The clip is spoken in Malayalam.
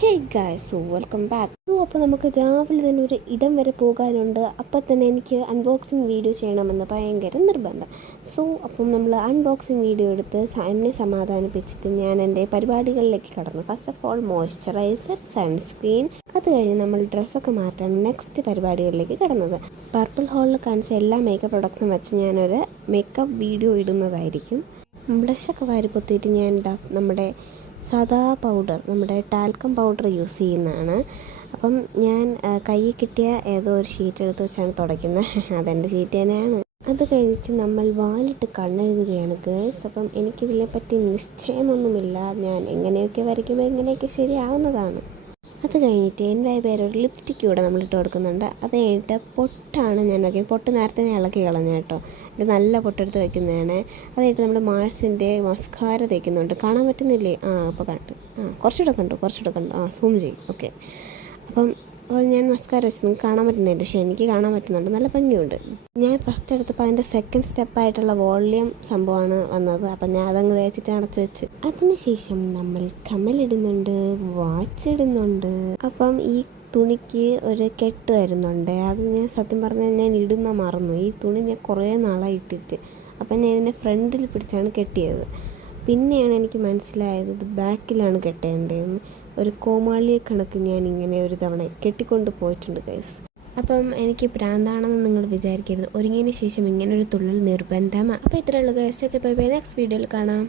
Hey guys, so welcome back. അപ്പോൾ നമുക്ക് രാവിലെ തന്നെ ഒരു ഇടം വരെ പോകാനുണ്ട്. അപ്പം തന്നെ എനിക്ക് അൺബോക്സിങ് വീഡിയോ ചെയ്യണമെന്ന് ഭയങ്കര നിർബന്ധം. അപ്പം നമ്മൾ അൺബോക്സിങ് വീഡിയോ എടുത്ത് എന്നെ സമാധാനിപ്പിച്ചിട്ട് ഞാൻ എൻ്റെ പരിപാടികളിലേക്ക് കടന്നു. First of all moisturiser, sunscreen, അത് കഴിഞ്ഞ് നമ്മൾ ഡ്രസ്സൊക്കെ മാറ്റാൻ നെക്സ്റ്റ് പരിപാടികളിലേക്ക് കടന്നത്. പർപ്പിൾ ഹോളിൽ കാണിച്ച എല്ലാ മേക്കപ്പ് പ്രൊഡക്ട്സും വെച്ച് ഞാനൊരു മേക്കപ്പ് വീഡിയോ ഇടുന്നതായിരിക്കും. ബ്ലഷൊക്കെ വാരി പൊത്തിയിട്ട് ഞാൻ നമ്മുടെ സാദാ പൗഡർ, നമ്മുടെ ടാൽക്കം പൗഡർ യൂസ് ചെയ്യുന്നതാണ്. അപ്പം ഞാൻ കയ്യിൽ കിട്ടിയ ഏതോ ഒരു ഷീറ്റ് എടുത്ത് വെച്ചാണ് തുടയ്ക്കുന്നത്. അതെൻ്റെ ഷീറ്റ് തന്നെയാണ്. അത് കഴിഞ്ഞിട്ട് നമ്മൾ വാലിട്ട് കണ്ണെഴുതുകയാണ് ഗേൾസ്. അപ്പം എനിക്കിതിനെപ്പറ്റി നിശ്ചയമൊന്നുമില്ല. ഞാൻ എങ്ങനെയൊക്കെ വരയ്ക്കുമ്പോൾ എങ്ങനെയൊക്കെ ശരിയാവുന്നതാണ്. അത് കഴിഞ്ഞിട്ട് എൻ്റെ പേരൊരു ലിപ്സ്റ്റിക്ക് കൂടെ നമ്മളിട്ട് കൊടുക്കുന്നുണ്ട്. അത് കഴിഞ്ഞിട്ട് പൊട്ടാണ് ഞാൻ വയ്ക്കുന്നത്. പൊട്ട് നേരത്തെ ഞാൻ ഇളക്കി കളഞ്ഞ കേട്ടോ. ഇത് നല്ല പൊട്ടെടുത്ത് വയ്ക്കുന്നതാണ്. അത് കഴിഞ്ഞിട്ട് നമ്മൾ മാഴ്സിൻ്റെ മസ്കാര തേക്കുന്നുണ്ട്. കാണാൻ പറ്റുന്നില്ലേ? ഇപ്പോൾ കണ്ടു. കുറച്ചുകൂടെ കണ്ടു. സൂം ചെയ്യും. ഓക്കെ. അപ്പോൾ ഞാൻ മസ്കാര വെച്ച് നിങ്ങൾക്ക് കാണാൻ പറ്റുന്നില്ല, പക്ഷേ എനിക്ക് കാണാൻ പറ്റുന്നുണ്ട്. നല്ല ഭംഗിയുണ്ട്. ഞാൻ ഫസ്റ്റ് എടുത്തപ്പോൾ അതിൻ്റെ സെക്കൻഡ് സ്റ്റെപ്പായിട്ടുള്ള വോളിയം സംഭവമാണ് വന്നത്. അപ്പം ഞാൻ അതങ്ങ് തേച്ചിട്ട് അടച്ചു വെച്ച്. അതിനുശേഷം നമ്മൾ കമ്മലിടുന്നുണ്ട്, വാച്ച് ഇടുന്നുണ്ട്. അപ്പം ഈ തുണിക്ക് ഒരു കെട്ട് വരുന്നുണ്ട്. അത് ഞാൻ സത്യം പറഞ്ഞാൽ ഞാൻ ഇടുന്ന മറന്നു. ഈ തുണി ഞാൻ കുറേ നാളായി ഇട്ടിട്ട്. അപ്പം ഞാൻ ഇതിനെ ഫ്രണ്ടിൽ പിടിച്ചാണ് കെട്ടിയത്. പിന്നെയാണ് എനിക്ക് മനസ്സിലായത് ഇത് ബാക്കിലാണ് കെട്ടേണ്ടതെന്ന്. ഒരു കോമാളിയെ കണക്ക് ഞാൻ ഇങ്ങനെ ഒരു തവണ കെട്ടിക്കൊണ്ട് പോയിട്ടുണ്ട് ഗൈസ്. അപ്പം എനിക്ക് ഭ്രാന്താണെന്ന് നിങ്ങൾ വിചാരിക്കരുത്. ഒരുങ്ങിയതിന് ശേഷം ഇങ്ങനൊരു തുള്ളൽ നിർബന്ധമാണ്. അപ്പോൾ ഇത്രയേ ഉള്ളൂ ഗൈസ്. Bye bye. നെക്സ്റ്റ് വീഡിയോയിൽ കാണാം.